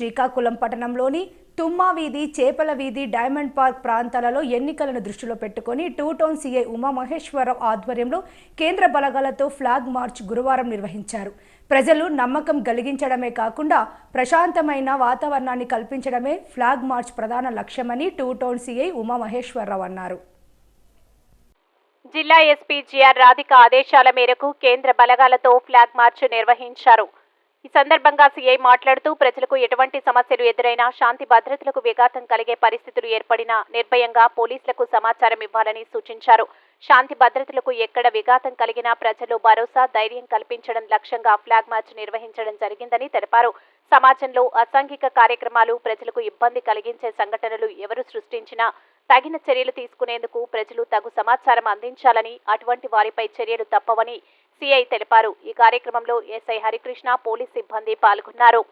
శ్రీకాకుళం పట్టణంలోని తుమ్మా వీధి, చేపల వీధి, డైమండ్ పార్క్ ప్రాంతాలలో ఎన్నికలను దృష్టిలో పెట్టుకుని 2 టౌన్ సీఐ ఉమామహేశ్వరరావు ఆధ్వర్యంలో కేంద్ర బలగాలతో ఫ్లాగ్ మార్చ్ గురువారం నిర్వహించారు. ప్రజలు నమ్మకం కలిగించడమే కాకుండా ప్రశాంతమైన వాతావరణాన్ని కల్పించడమే ఫ్లాగ్ మార్చ్ ప్రధాన లక్ష్యమని 2 టౌన్ సీఐ ఉమామహేశ్వరరావు అన్నారు. జిల్లా ఎస్పీ జిఆర్ రాధిక ఆదేశాల మేరకు కేంద్ర బలగాలతో ఫ్లాగ్ మార్చ్ నిర్వహించారు. ఈ సందర్భంగా సీఐ మాట్లాడుతూ ప్రజలకు ఎటువంటి సమస్యలు ఎదురైనా, శాంతి భద్రతలకు విఘాతం కలిగే పరిస్థితులు ఏర్పడినా నిర్భయంగా పోలీసులకు సమాచారం ఇవ్వాలని సూచించారు. శాంతి భద్రతలకు ఎక్కడ విఘాతం కలిగినా ప్రజలు భరోసా, ధైర్యం కల్పించడం లక్ష్యంగా ఫ్లాగ్ మార్చ్ నిర్వహించడం జరిగిందని తెలిపారు. సమాజంలో అసాంఘిక కార్యక్రమాలు, ప్రజలకు ఇబ్బంది కలిగించే సంఘటనలు ఎవరు సృష్టించినా తగిన చర్యలు తీసుకునేందుకు ప్రజలు తగు సమాచారం అందించాలని, అటువంటి వారిపై చర్యలు తప్పవని సీఐ తెలిపారు. ఈ కార్యక్రమంలో ఎస్ఐ హరికృష్ణ, పోలీస్ సిబ్బంది పాల్గొన్నారు.